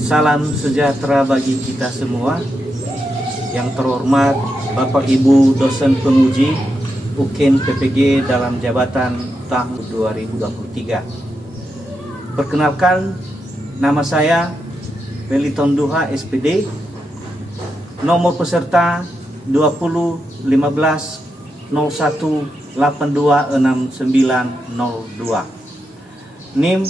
Salam sejahtera bagi kita semua. Yang terhormat Bapak Ibu dosen penguji UKIN PPG dalam jabatan tahun 2023. Perkenalkan, nama saya Weliton Duha SPD, nomor peserta 20 15 01 826902, NIM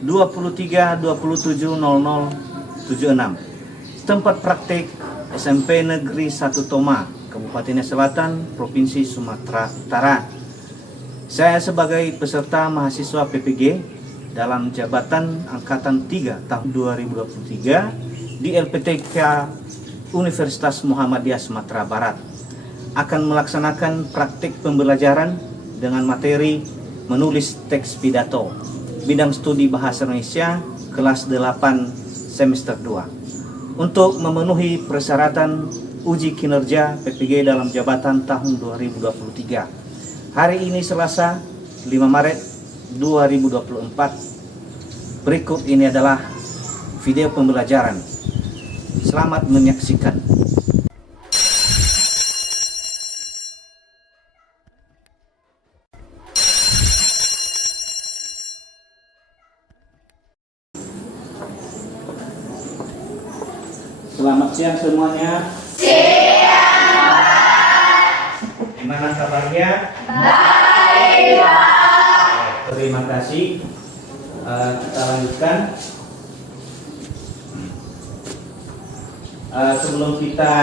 23 27 00 76. Tempat praktik SMP Negeri 1 Toma, Kabupaten Selatan, Provinsi Sumatera Utara. Saya sebagai peserta mahasiswa PPG dalam jabatan Angkatan 3 tahun 2023 di LPTK Universitas Muhammadiyah Sumatera Barat akan melaksanakan praktik pembelajaran dengan materi menulis teks pidato bidang studi bahasa Indonesia kelas 8 semester 2 untuk memenuhi persyaratan uji kinerja PPG dalam jabatan tahun 2023. Hari ini Selasa 5 Maret 2024. Berikut ini adalah video pembelajaran. Selamat menyaksikan. Selamat siang semuanya. Siang. Gimana kabarnya? Baik. Terima kasih. Kita lanjutkan. Sebelum kita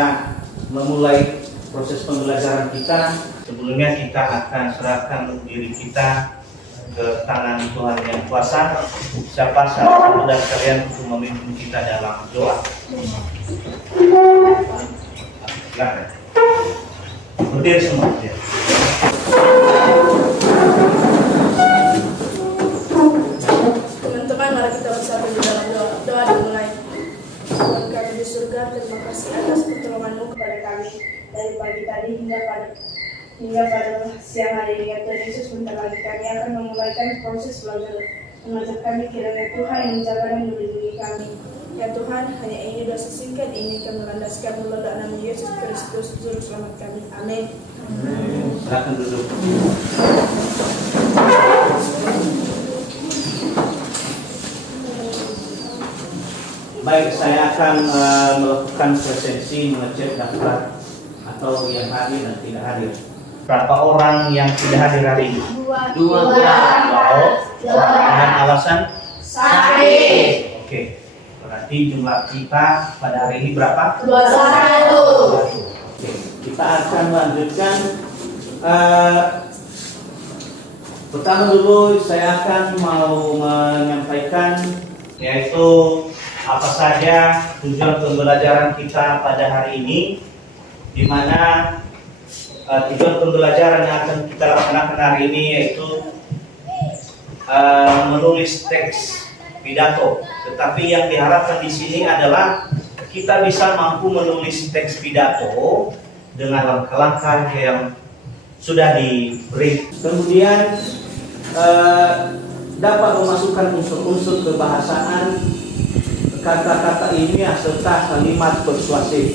memulai proses pembelajaran kita, sebelumnya kita akan serahkan diri kita ke tangan Tuhan yang kuasa. Siapa salah dan kalian untuk memimpin kita dalam doa. Silakan. Berdiri semua. Teman-teman, mari kita bersatu di dalam doa. Doa dimulai. Tuhan kami di surga, terima kasih atas pertolongan-Mu kepada kami dari pagi tadi hingga pada siang hari ini. Ya Tuhan Yesus, bentar lagi kami akan memulaikan proses belajar mengajar kami, kiranya Tuhan yang menjaga dan melindungi kami. Ya Tuhan, hanya ini doa singkat ini kami landaskan melalui nama Yesus Kristus Juru Selamat kami. Amin. Silakan duduk. Baik, saya akan melakukan presensi mengecek daftar atau yang hadir dan tidak hadir. Berapa orang yang tidak hadir hari ini? Dua. Dengan alasan sakit. Oke. Berarti jumlah kita pada hari ini berapa? 21. Oke. Kita akan lanjutkan. Pertama dulu saya akan mau menyampaikan yaitu apa saja tujuan pembelajaran kita pada hari ini, di mana tujuan pembelajaran yang akan kita laksanakan hari ini yaitu menulis teks pidato. Tetapi yang diharapkan di sini adalah kita bisa mampu menulis teks pidato dengan langkah-langkah yang sudah diberi. Kemudian dapat memasukkan unsur-unsur kebahasaan, kata-kata ilmiah serta kalimat persuasif.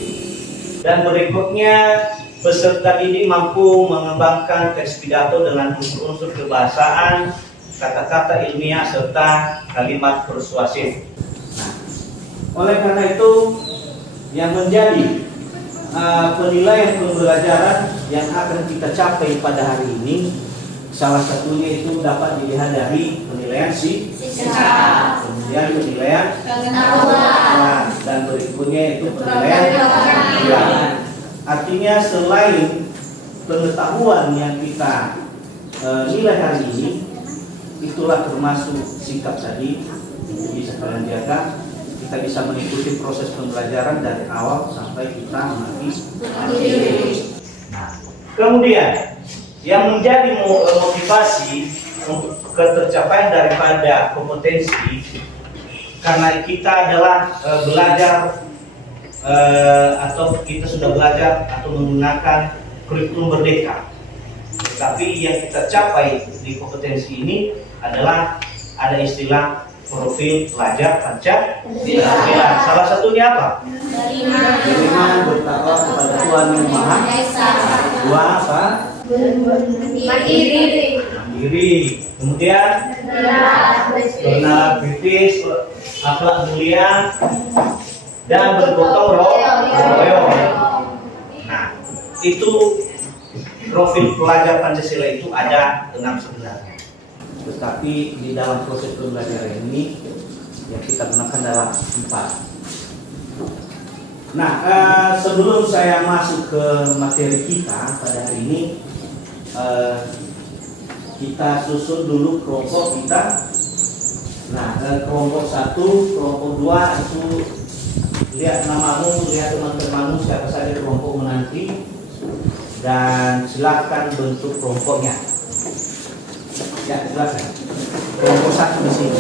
Dan berikutnya peserta didik mampu mengembangkan teks pidato dengan unsur-unsur kebahasaan, kata-kata ilmiah serta kalimat persuasif. Nah, oleh karena itu yang menjadi penilaian pembelajaran yang akan kita capai pada hari ini, salah satunya itu dapat dilihat dari penilaian siswa, kemudian penilaian pengetahuan, dan berikutnya itu penilaian pengetahuan. Artinya selain pengetahuan yang kita nilai hari ini, itulah termasuk sikap tadi itu bisa kalian jaga. Kita bisa mengikuti proses pembelajaran dari awal sampai kita mati. Nah, kemudian yang menjadi motivasi untuk ketercapaian daripada kompetensi, karena kita adalah belajar atau kita sudah belajar atau menggunakan kurikulum Merdeka. Tapi yang kita capai di kompetensi ini adalah ada istilah profil pelajar Pancasila. Salah satunya apa? Beriman, bertakwa kepada Tuhan Yang Maha Esa. Dua apa? Mandiri. Kemudian benar kritis, akhlak mulia, dan bergotong royong. Nah, itu profil pelajar Pancasila itu ada 6 sebenarnya. Tetapi di dalam proses pembelajaran ini yang kita gunakan adalah 4. Nah, sebelum saya masuk ke materi kita pada hari ini, kita susun dulu kelompok kita. Nah, kelompok 1, kelompok 2 itu lihat namamu, lihat teman-temanmu siapa saja kelompok nanti, dan silakan bentuk kelompoknya. Ya, silakan. Kelompok 1 di sini.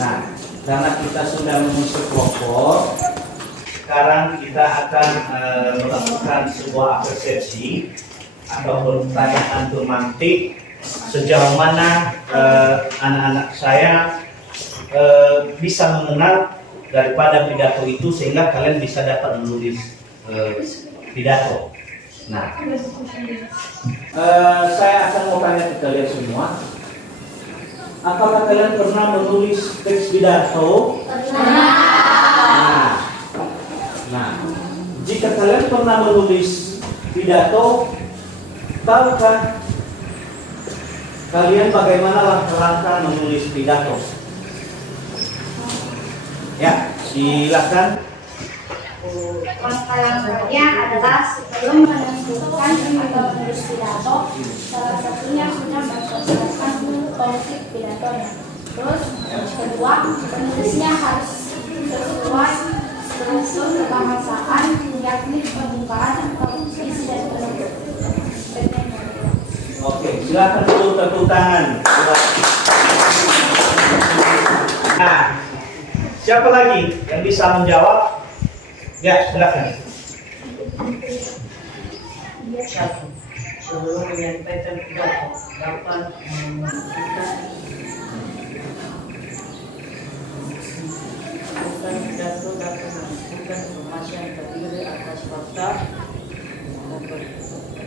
Nah, karena kita sudah mengusut kelompok, sekarang kita akan melakukan sebuah persepsi atau pertanyaan pemantik sejauh mana anak-anak saya bisa mengenal daripada pidato itu sehingga kalian bisa dapat menulis pidato. Nah, saya akan mau tanya ke kalian semua. Apakah kalian pernah menulis teks pidato? Pernah. Nah, jika kalian pernah menulis pidato, tahukah kalian bagaimana langkah-langkah menulis pidato? Ya, silakan. Langkah-langkahnya adalah sebelum menentukan atau menulis pidato, salah satunya sudah mempersiapkan topik pidatonya. Terus kedua, penulisnya harus sesuai struktur kebahasaan, yakni pembukaan atau isi dan penutup. Oke, silakan dulu tepuk tangan. Nah, siapa lagi yang bisa menjawab? Ya, silakan. Satu, sebelum menyampaikan pidato dapat bukan pidato dapat menunjukkan informasi yang terdiri atas fakta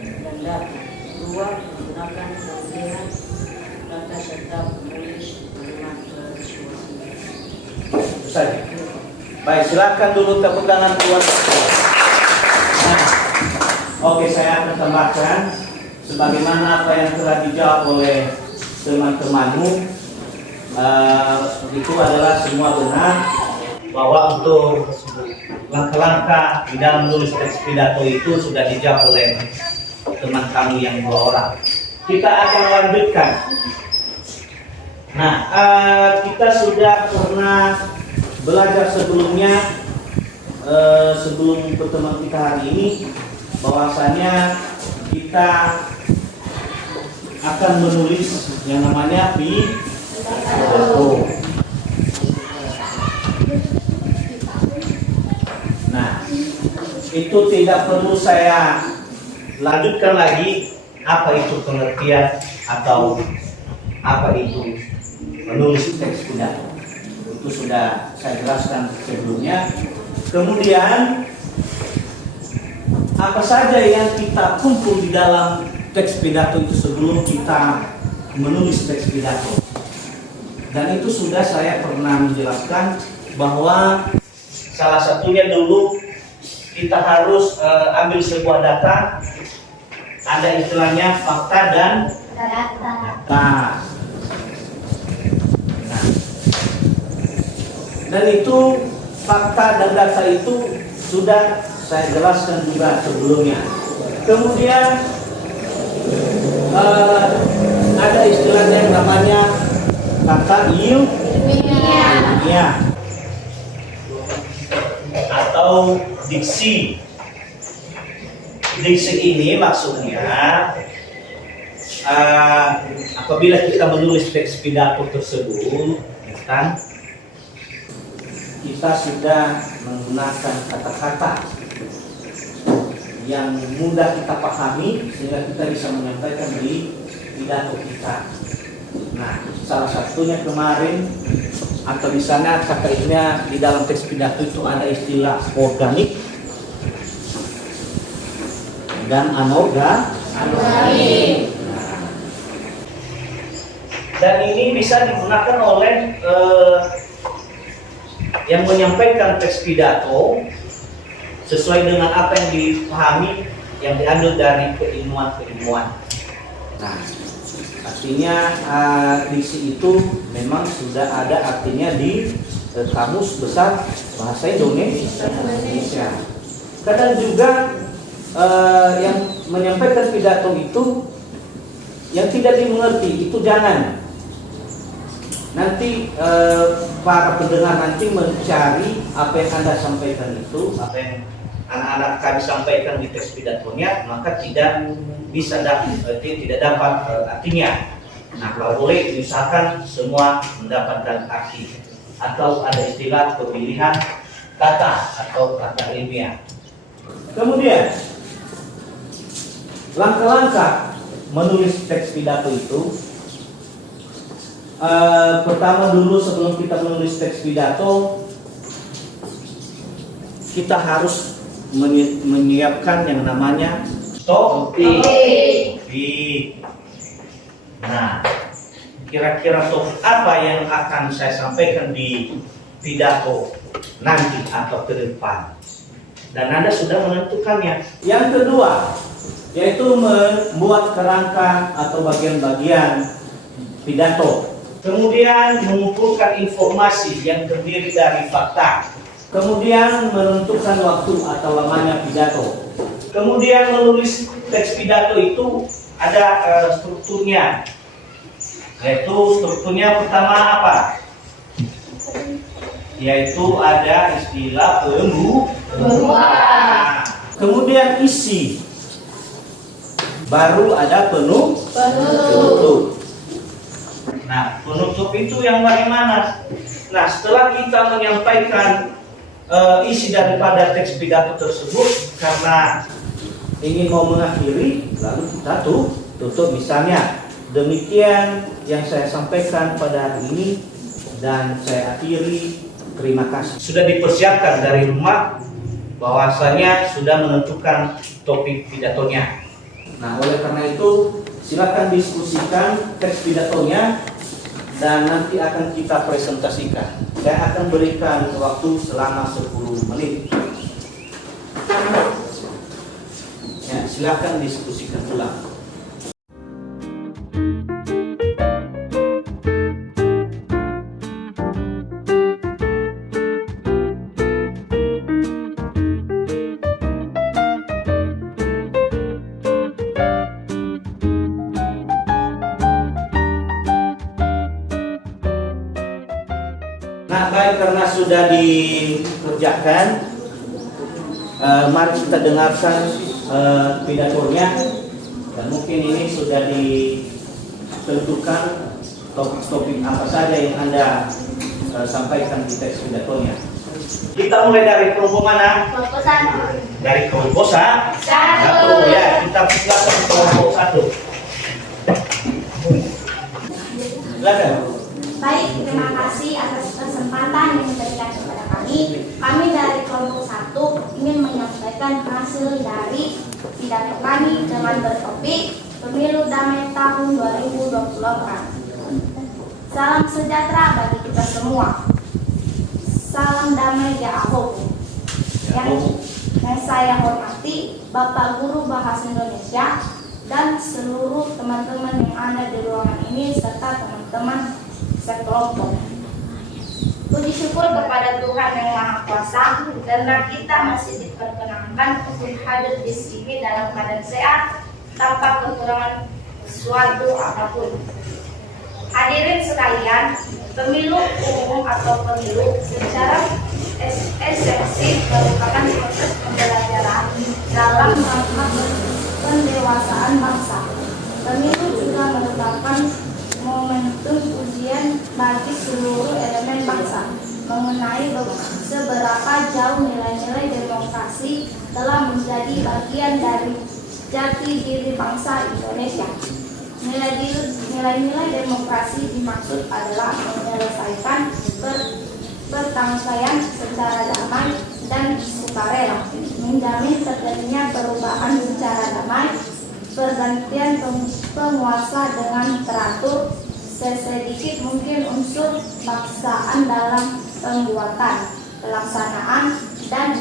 dan data. Dua, menggunakan kelebihan kata serta menulis dengan persuasi. Itu saja. Baik, silakan dulu tepuk tangan buat. Nah, oke, saya akan tambahkan sebagaimana apa yang telah dijawab oleh teman-temanmu. Itu adalah semua benar, bahwa untuk langkah-langkah di dalam menulis teks pidato itu sudah dijawab oleh teman kami yang 2 orang. Kita akan lanjutkan. Nah, kita sudah pernah belajar sebelumnya, sebelum pertemuan kita hari ini, bahwasanya kita akan menulis yang namanya pidato. Nah, itu tidak perlu saya lanjutkan lagi apa itu pengertian atau apa itu menulis teks pidato. Itu sudah saya jelaskan sebelumnya. Kemudian apa saja yang kita kumpul di dalam teks pidato itu sebelum kita menulis teks pidato. Dan itu sudah saya pernah menjelaskan bahwa salah satunya dulu kita harus ambil sebuah data, ada istilahnya fakta dan data. Nah, Dan itu fakta dan data itu sudah saya jelaskan juga sebelumnya. Kemudian ada istilahnya yang namanya kata ilmiah atau diksi. Diksi ini maksudnya apabila kita menulis teks pidato tersebut, kan, kita sudah menggunakan kata-kata yang mudah kita pahami sehingga kita bisa menyampaikan di pidato kita. Nah, salah satunya kemarin atau di sana katanya di dalam teks pidato itu ada istilah organik dan anorganik. Dan ini bisa digunakan oleh yang menyampaikan teks pidato sesuai dengan apa yang dipahami, yang diambil dari keilmuan-keilmuan. Nah, artinya diksi itu memang sudah ada artinya di Kamus Besar Bahasa Indonesia. Kadang juga yang menyampaikan pidato itu yang tidak dimengerti itu jangan. Nanti para pendengar nanti mencari apa yang Anda sampaikan itu, apa yang anak-anak kami sampaikan di teks pidatonya, maka tidak bisa tidak dapat artinya. Nah, kalau boleh misalkan semua mendapatkan arti atau ada istilah pemilihan kata atau kata ilmiah. Kemudian langkah-langkah menulis teks pidato itu, pertama dulu sebelum kita menulis teks pidato, kita harus menyiapkan yang namanya topik. Nah, kira-kira topik apa yang akan saya sampaikan di pidato nanti atau ke depan, dan Anda sudah menentukannya. Yang kedua, yaitu membuat kerangka atau bagian-bagian pidato. Kemudian mengumpulkan informasi yang terdiri dari fakta. Kemudian menentukan waktu atau lamanya pidato. Kemudian menulis teks pidato itu ada strukturnya. Yaitu strukturnya pertama apa? Yaitu ada istilah pembukaan. Kemudian isi. Baru ada penutup. Nah, penutup itu yang bagaimana? Nah, setelah kita menyampaikan isi daripada teks pidato tersebut, karena ingin mau mengakhiri, lalu kita tutup misalnya. Demikian yang saya sampaikan pada hari ini, dan saya akhiri. Terima kasih. Sudah dipersiapkan dari rumah, bahwasanya sudah menentukan topik pidatonya. Nah, oleh karena itu silakan diskusikan teks pidatonya dan nanti akan kita presentasikan. Saya akan berikan waktu selama 10 menit. Ya, silakan diskusikan ulang. Nah, baik, karena sudah dikerjakan, mari kita dengarkan pidatonya, dan mungkin ini sudah ditentukan topik apa saja yang Anda sampaikan di teks pidatonya. Kita mulai dari kelompok mana? Kelompok 1. Dari kelompok satu. Ya, kita silakan kelompok 1. Silakan. Baik, terima kasih atas kesempatan yang diberikan kepada kami. Kami dari kelompok 1 ingin menyampaikan hasil dari pidato kami dengan bertopik Pemilu Damai tahun 2024. Salam sejahtera bagi kita semua. Salam damai ya Ahok. Yang saya hormati Bapak Guru Bahasa Indonesia dan seluruh teman-teman yang ada di ruangan ini serta teman-teman sekelompok. Puji syukur kepada Tuhan yang Maha Kuasa karena kita masih diperkenankan untuk hadir di sini dalam keadaan sehat tanpa kekurangan suatu apapun. Hadirin sekalian, pemilu umum atau pemilu secara esensi merupakan proses pembelajaran dalam rangka pendewasaan bangsa. Pemilu juga merupakan momentum ujian bagi seluruh elemen bangsa mengenai seberapa jauh nilai-nilai demokrasi telah menjadi bagian dari jati diri bangsa Indonesia. Nilai-nilai demokrasi dimaksud adalah menyelesaikan pertangkaian secara damai dan sukarela, menjamin terjadinya perubahan secara damai, pergantian penguasa dengan teratur, sesedikit mungkin unsur paksaan dalam pembuatan, pelaksanaan, dan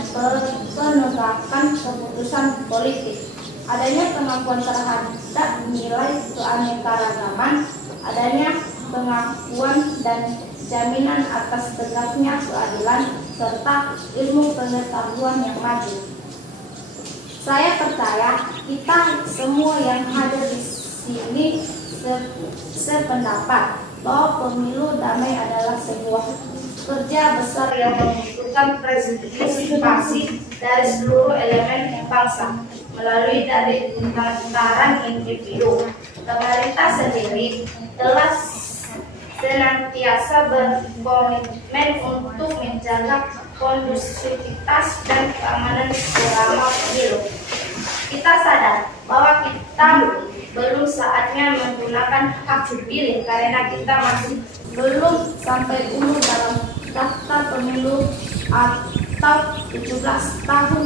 penegakan keputusan politik. Adanya pengakuan terhadap nilai keanekaragaman, adanya pengakuan dan jaminan atas tegaknya keadilan, serta ilmu pengetahuan yang maju. Saya percaya kita semua yang hadir di sini sependapat bahwa pemilu damai adalah sebuah kerja besar yang membutuhkan partisipasi dari seluruh elemen bangsa melalui dari tataran individu. Pemerintah sendiri telah senantiasa berkomitmen untuk menjaga kondusivitas dan keamanan selama pemilu. Kita sadar bahwa kita belum saatnya menggunakan hak pilih karena kita masih belum sampai umur dalam daftar pemilu atau 17 tahun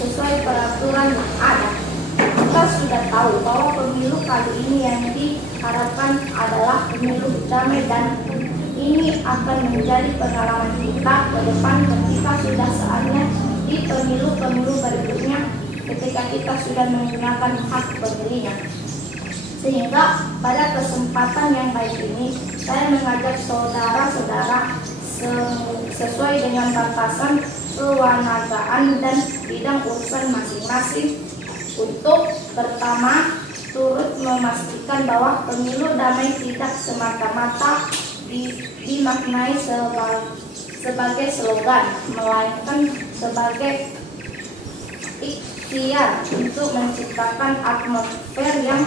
sesuai peraturan yang ada. Kita sudah tahu bahwa pemilu kali ini yang diharapkan adalah pemilu damai, dan ini akan menjadi pengalaman kita ke depan ketika sudah saatnya di pemilu-pemilu berikutnya, ketika kita sudah menggunakan hak pemilihnya. Sehingga pada kesempatan yang baik ini, saya mengajak saudara-saudara sesuai dengan batasan kewarganegaraan dan bidang urusan masing-masing untuk pertama turut memastikan bahwa pemilu damai tidak semata-mata dimaknai sebagai slogan, melainkan sebagai ikhtiar untuk menciptakan atmosfer yang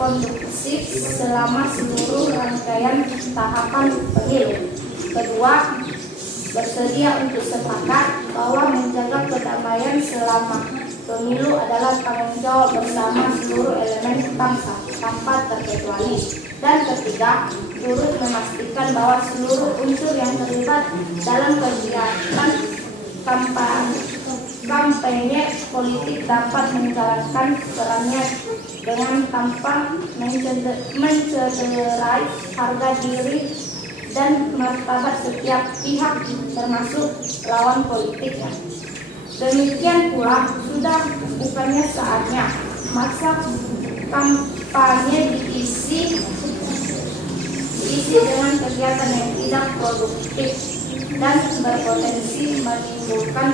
kondusif selama seluruh rangkaian tahapan pemilu. Kedua, bersedia untuk sepakat bahwa menjaga kedamaian selama pemilu adalah tanggung jawab bersama seluruh elemen bangsa tanpa terkecuali. Dan ketiga, turut memastikan bahwa seluruh unsur yang terlibat dalam kegiatan kampanye politik dapat menjalankan perannya dengan tanpa mencederai harga diri dan martabat setiap pihak termasuk lawan politiknya. Demikian pula sudah bukannya saatnya masa kampanye diisi dengan kegiatan yang tidak produktif dan berpotensi menimbulkan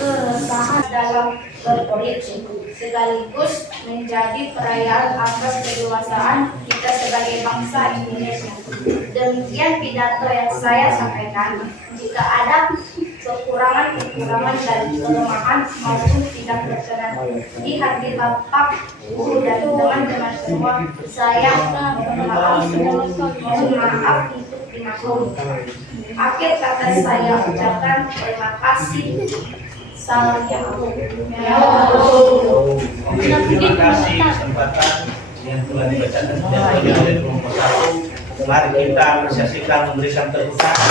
keresahan dalam berpolitik, sekaligus menjadi perayaan atas kedewasaan kita sebagai bangsa Indonesia. Demikian pidato yang saya sampaikan. Jika ada kekurangan dan kelemahan maupun tidak berkenan di hati Bapak, Guru, dan teman-teman semua, saya mohon maaf untuk dimaklumi. Akhir kata saya ucapkan terima kasih. Salam ya Allah. Terima kasih kesempatan yang telah dibacakan oleh kelompok 1. Mari kita apresiasikan, memberikan tepuk tangan.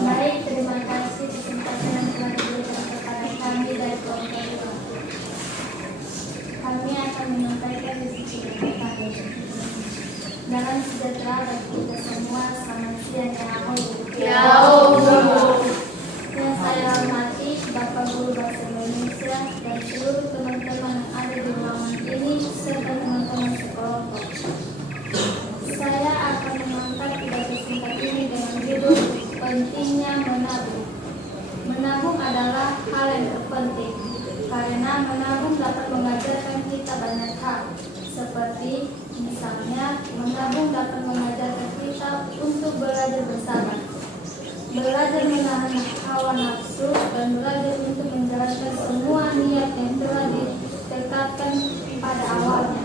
Baik, terima kasih kesempatan yang telah diberikan kepada kami dari kelompok 2. Kami akan menyampaikan visi kami. Dalam sejahtera bagi kita semua, selamat siang ya Allah. Yang saya hormati Bapak Guru Bahasa Indonesia dan seluruh teman-teman yang ada di ruangan ini serta teman-teman sekelompok. hal yang terpenting, karena menabung dapat mengajarkan kita banyak hal, seperti misalnya menabung dapat mengajarkan kita untuk belajar bersabar, belajar menahan hawa nafsu, dan belajar untuk menjalankan semua niat yang telah ditetapkan pada awalnya.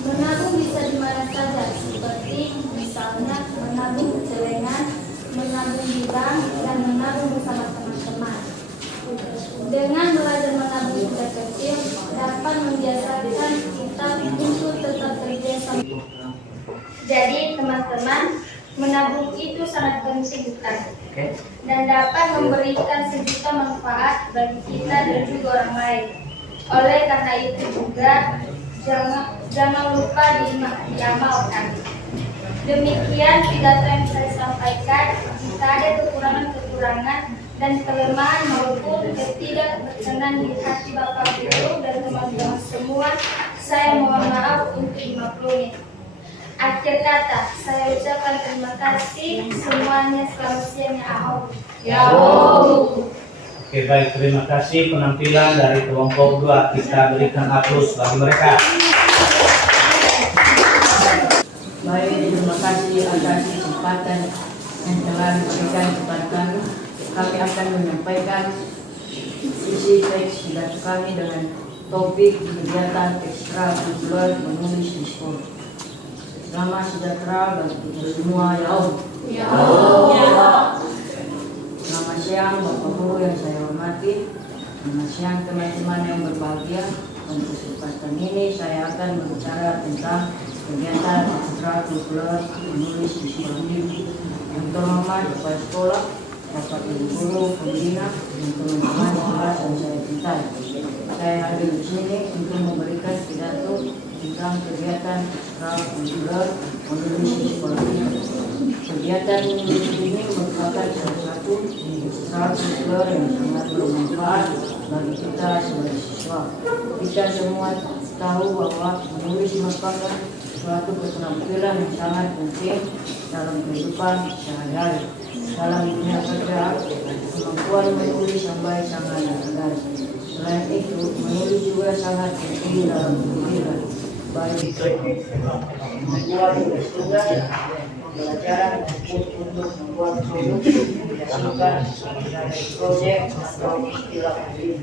Menabung bisa di mana saja, seperti misalnya menabung celengan, menabung di bank, dan menabung bersama teman-teman. Dengan belajar menabung sejak kecil dapat membiasakan kita untuk tetap terbiasa. Jadi teman-teman, menabung itu sangat penting bukan? Dan dapat memberikan sejuta manfaat bagi kita dan juga orang lain. Oleh karena itu juga jangan lupa diamalkan. Demikian pidato yang saya sampaikan. Jika ada kekurangan-kekurangan dan kelemahan maupun ketidakberkenan di hati Bapak Guru dan teman-teman semua, saya mohon maaf untuk dimaklumi. Akhir kata, saya ucapkan terima kasih semuanya. Selamat siang ya Ahok. Ya. Oke, baik, terima kasih penampilan dari kelompok 2. Kita berikan aplaus bagi mereka. Baik, terima kasih atas kesempatan yang telah diberikan kepada kami. Kami akan menyampaikan isi teks pidato kami dengan topik kegiatan ekstrakurikuler menulis di sekolah. Selamat sejahtera bagi kita semua, ya Allah. Selamat siang Bapak Guru yang saya hormati. Selamat siang teman-teman yang berbahagia. Untuk kesempatan ini saya akan berbicara tentang kegiatan ekstrakurikuler menulis di sekolah ini. Yang terhormat Bapak Sekolah, Bapak Ibu Guru, Pembina, dan teman-teman kelas yang saya cintai. Saya hadir di sini untuk memberikan pidato tentang kegiatan ekstrakurikuler menulis di sekolah ini. Kegiatan menulis ini merupakan salah satu ekstrakurikuler yang sangat bermanfaat bagi kita sebagai siswa. Kita semua tahu bahwa menulis merupakan suatu keterampilan yang sangat penting dalam kehidupan sehari-hari. Dalam dunia kerja, kemampuan menulis yang baik sangat rendah. Selain itu, menulis juga sangat penting dalam pendidikan, baik membuat tugas, pembelajaran maupun untuk membuat produk, menghasilkan dari proyek atau istilah lain.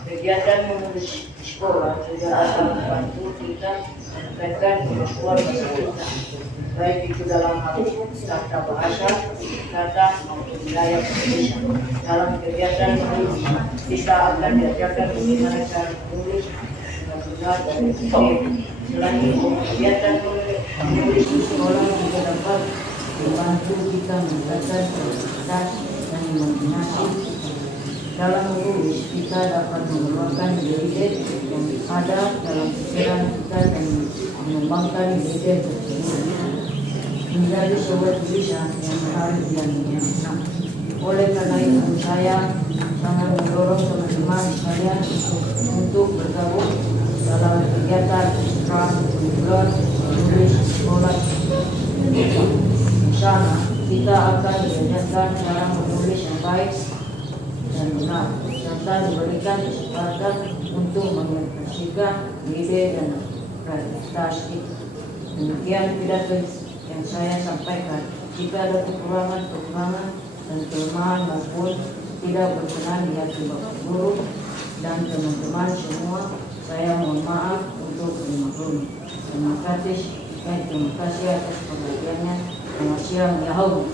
Kegiatan menulis di sekolah juga akan membantu kita meningkatkan kemampuan bahasa kita, baik itu dalam hal tata bahasa, kata maupun budaya Indonesia. Dalam kegiatan menulis, kita akan diajarkan bagaimana cara menulis dan dari ide. Selain itu, kegiatan menulis di sekolah juga dapat membantu kita meningkatkan kreativitas dan imajinasi. Dalam menulis, kita dapat mengeluarkan ide-ide yang ada dalam pikiran kita dan mengembangkan ide-ide tersebut menjadi sebuah tulisan yang menarik dan menyenangkan. Oleh karena itu, saya sangat mendorong teman-teman sekalian untuk bergabung dalam kegiatan ekstrakurikuler menulis sekolah. Di sana, kita akan diajarkan cara menulis yang baik dan benar, serta diberikan kesempatan untuk mengekspresikan ide dan kreativitas kita. Demikian pidato yang saya sampaikan. Jika ada kekurangan dan kelemahan maupun tidak berkenan di hati Bapak Guru dan teman-teman semua, saya mohon maaf untuk dimaklumi. Terima kasih atas perhatiannya. Selamat siang, Yahoo.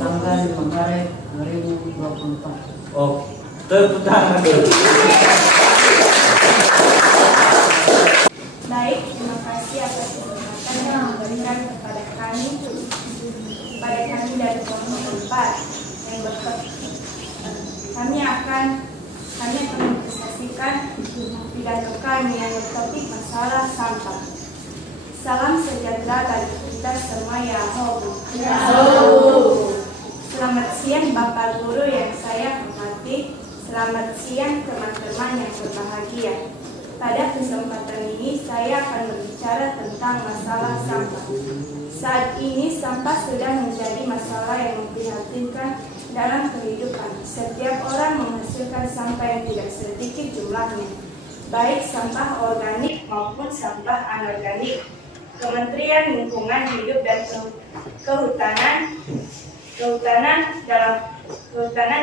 Tanggal 5 Maret 2024. Oh, tepuk tangan dulu. Baik, terima kasih atas kesempatan yang diberikan kepada kami dari kelompok 4 yang kami akan mempresentasikan pidato kami yang bertopik masalah sampah. Salam sejahtera bagi kita semua, ya Allah. Selamat siang Bapak Guru yang saya hormati. Selamat siang teman-teman yang berbahagia. Pada kesempatan ini saya akan berbicara tentang masalah sampah. Saat ini sampah sudah menjadi masalah yang memprihatinkan dalam kehidupan. Setiap orang menghasilkan sampah yang tidak sedikit jumlahnya, baik sampah organik maupun sampah anorganik. Kementerian Lingkungan Hidup dan Kehutanan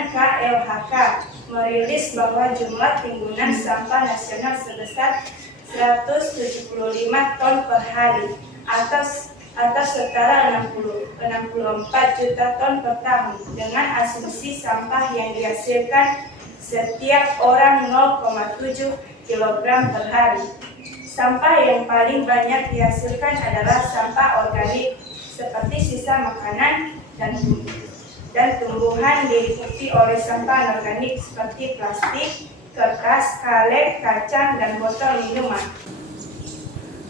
KLHK merilis bahwa jumlah timbunan sampah nasional sebesar 175 ton per hari atau setara 64 juta ton per tahun, dengan asumsi sampah yang dihasilkan setiap orang 0,7 kg per hari. Sampah yang paling banyak dihasilkan adalah sampah organik seperti sisa makanan dan tumbuhan, diikuti oleh sampah anorganik seperti plastik, kertas, kaleng, kacang, dan botol minuman.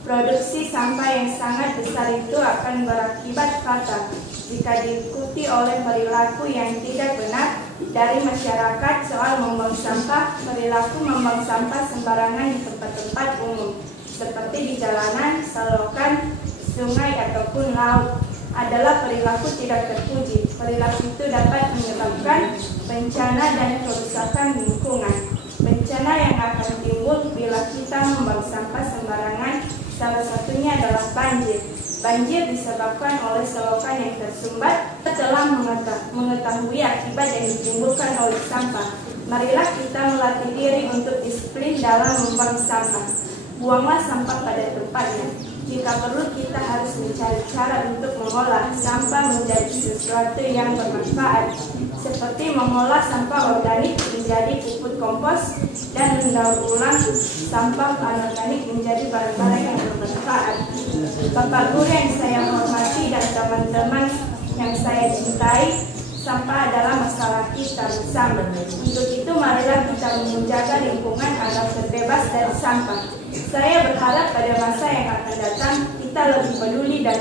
Produksi sampah yang sangat besar itu akan berakibat fatal jika diikuti oleh perilaku yang tidak benar dari masyarakat soal membuang sampah. Perilaku membuang sampah sembarangan di tempat-tempat umum seperti di jalanan, selokan, sungai, ataupun laut adalah perilaku tidak terpuji. Perilaku itu dapat menyebabkan bencana dan kerusakan lingkungan. Bencana yang akan timbul bila kita membuang sampah sembarangan salah satunya adalah banjir. Banjir disebabkan oleh selokan yang tersumbat. Kita telah mengetahui akibat yang ditimbulkan oleh sampah. Marilah kita melatih diri untuk disiplin dalam membuang sampah. Buanglah sampah pada tempatnya. Jika perlu, kita harus mencari cara untuk mengolah sampah menjadi sesuatu yang bermanfaat, seperti mengolah sampah organik menjadi pupuk kompos dan mendaur ulang sampah anorganik menjadi barang-barang yang bermanfaat. Bapak Guru yang saya hormati dan teman-teman yang saya cintai, sampah adalah masalah kita bersama. Untuk itu, marilah kita menjaga lingkungan agar terbebas dari sampah. Saya berharap pada masa yang akan datang kita lebih peduli dan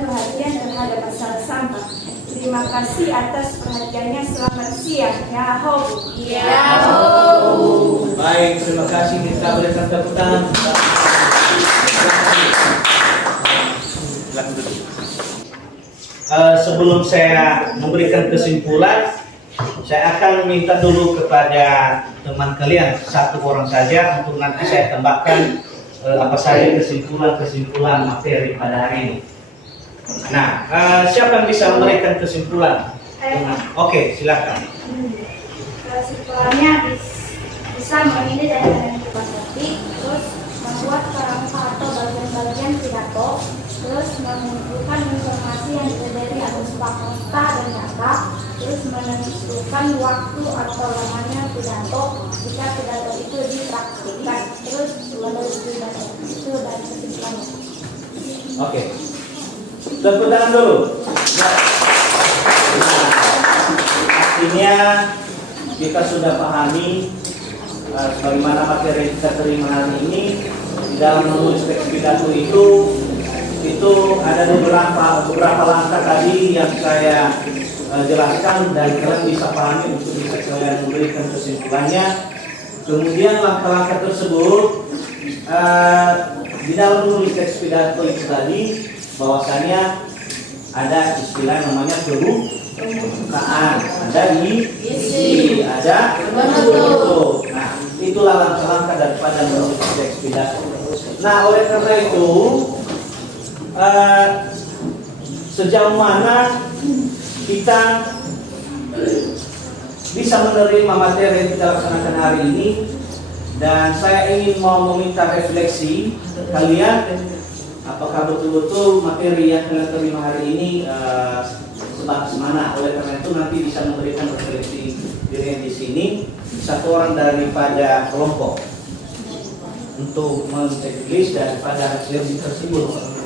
perhatian terhadap masalah sampah. Terima kasih atas perhatiannya. Selamat siang. Yahoo. Yahoo. Baik, terima kasih. Kita berikan tepuk tangan. Sebelum saya memberikan kesimpulan, saya akan minta dulu kepada teman kalian satu orang saja untuk nanti saya tambahkan apa saja kesimpulan materi pada hari ini. Nah, siapa yang bisa memberikan kesimpulan? Oke, silakan. Kesimpulannya bisa memilih dari topik, terus membuat kerangka atau bagian-bagian pidato, terus mengumpulkan informasi yang terdiri atas fakta dan data, terus menentukan waktu atau lamanya pidato jika pidato itu dipraktikkan, terus menulis pidato itu dari kesimpulannya. Oke, tepuk tangan dulu. Nah, artinya kita sudah pahami bagaimana materi yang kita terima hari ini. Di dalam menulis teks pidato itu ada beberapa langkah tadi yang saya jelaskan dan kalian bisa pahami untuk bisa kalian memberikan kesimpulannya. Kemudian langkah-langkah tersebut di dalam menulis teks pidato itu tadi bahwasanya ada istilah namanya pembukaan, ada isi, ada penutup. Nah, itulah langkah-langkah daripada menulis teks pidato. Nah, oleh karena itu sejauh mana kita bisa menerima materi yang kita laksanakan hari ini, dan saya ingin mau meminta refleksi kalian, apakah betul-betul materi yang kalian terima hari ini sebatas mana. Oleh karena itu nanti bisa memberikan refleksi diri di sini satu orang daripada kelompok untuk men-checklist daripada hasil tersebut.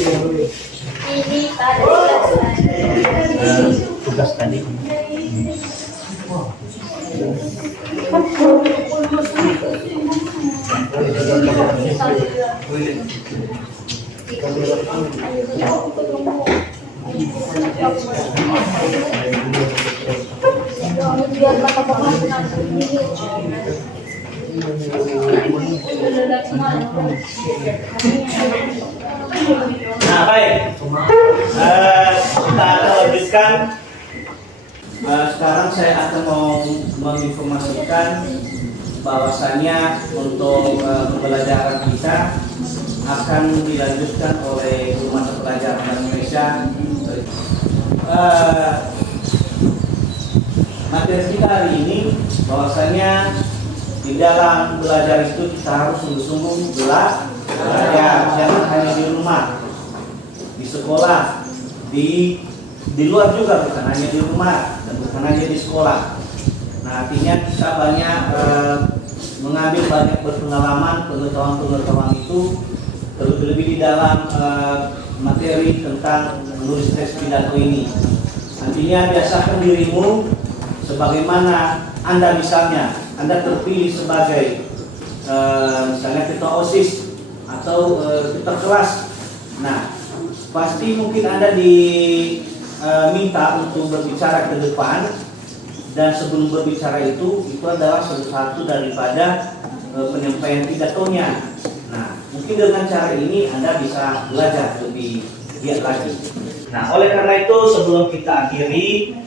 Ini pada kelas Tugas tadi. Nah, baik. Kita akan lanjutkan. Sekarang saya akan mau menginformasikan bahwasannya untuk pembelajaran kita akan dilanjutkan oleh Guru Mata Pelajaran Bahasa Indonesia. Materi kita hari ini bahwasanya di dalam belajar itu kita harus sungguh-sungguh belajar, jangan hanya di rumah, di sekolah, di luar juga, bukan hanya di rumah dan bukan hanya di sekolah. Nah, artinya kita banyak mengambil banyak berpengalaman, pengetahuan itu terlebih di dalam materi tentang menulis teks pidato ini. Nantinya biasakan dirimu sebagaimana Anda terpilih sebagai misalnya ketua OSIS atau ketua kelas. Nah, pasti mungkin Anda diminta untuk berbicara ke depan, dan sebelum berbicara itu adalah salah satu daripada penyampaian pidatonya. Nah, mungkin dengan cara ini Anda bisa belajar lebih giat lagi. Nah, oleh karena itu sebelum kita akhiri,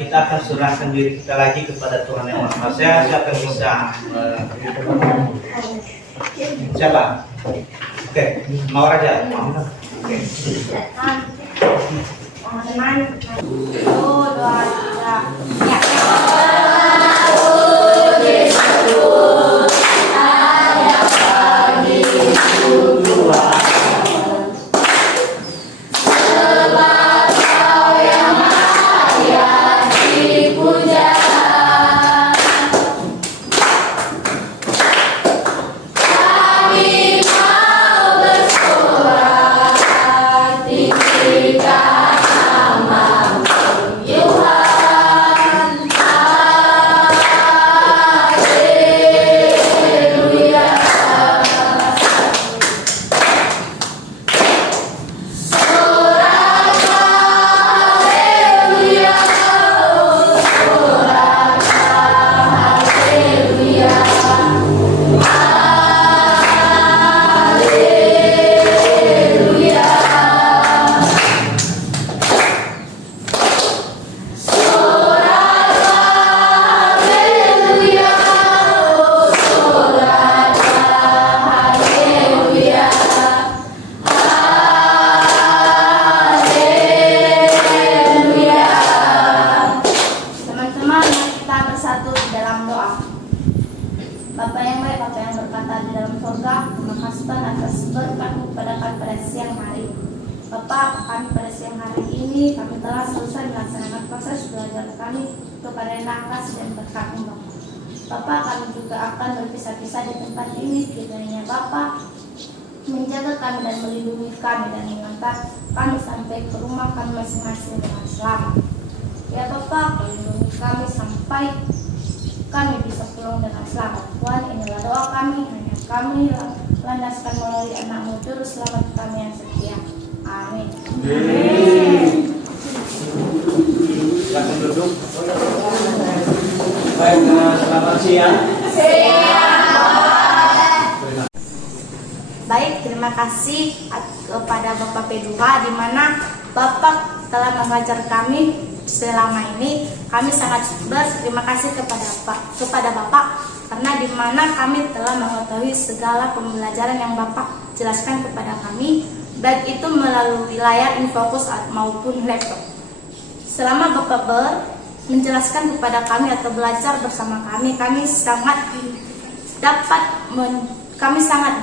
kita akan serahkan diri kita lagi kepada Tuhan Yang Maha Kuasa. Siapa yang bisa? Siapa? Oke, mau aja. Oke. Teman-teman, 1, 2, 3, ya. Bapa yang baik, Bapa yang berkata di dalam surga, terima kasih Tuhan atas berkat-Mu kepada kami pada siang hari. Bapa, kami pada siang hari ini, kami telah selesai melaksanakan proses belajar kami kepada Yang kasih dan berkat-Mu Bapa. Bapa, kami juga akan berpisah-pisah di tempat ini, kiranya Bapa menjaga kami dan melindungi kami dan mengantar kami sampai ke rumah kami masing-masing dengan selamat. Ya Bapa, melindungi kami sampai kami bisa pulang dengan selamat. Tuhan, inilah doa kami, hanya kami landaskan melalui anak-Mu Juru Selamat kami yang setia. Amin. Silakan duduk. Baik, selamat siang. Baik, terima kasih kepada Bapak Peduha, di mana Bapak telah mengajar kami selama ini. Kami sangat berterima kasih kepada Bapak, karena di mana kami telah mengetahui segala pembelajaran yang Bapak jelaskan kepada kami, baik itu melalui layar Infokus maupun laptop. Selama Bapak menjelaskan kepada kami atau belajar bersama kami, kami sangat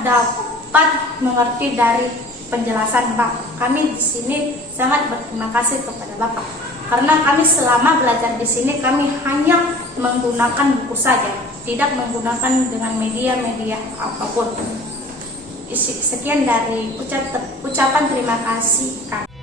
dapat mengerti dari penjelasan Bapak. Kami di sini sangat berterima kasih kepada Bapak, karena kami selama belajar di sini kami hanya menggunakan buku saja, tidak menggunakan dengan media-media apapun. Sekian dari ucapan terima kasih kami.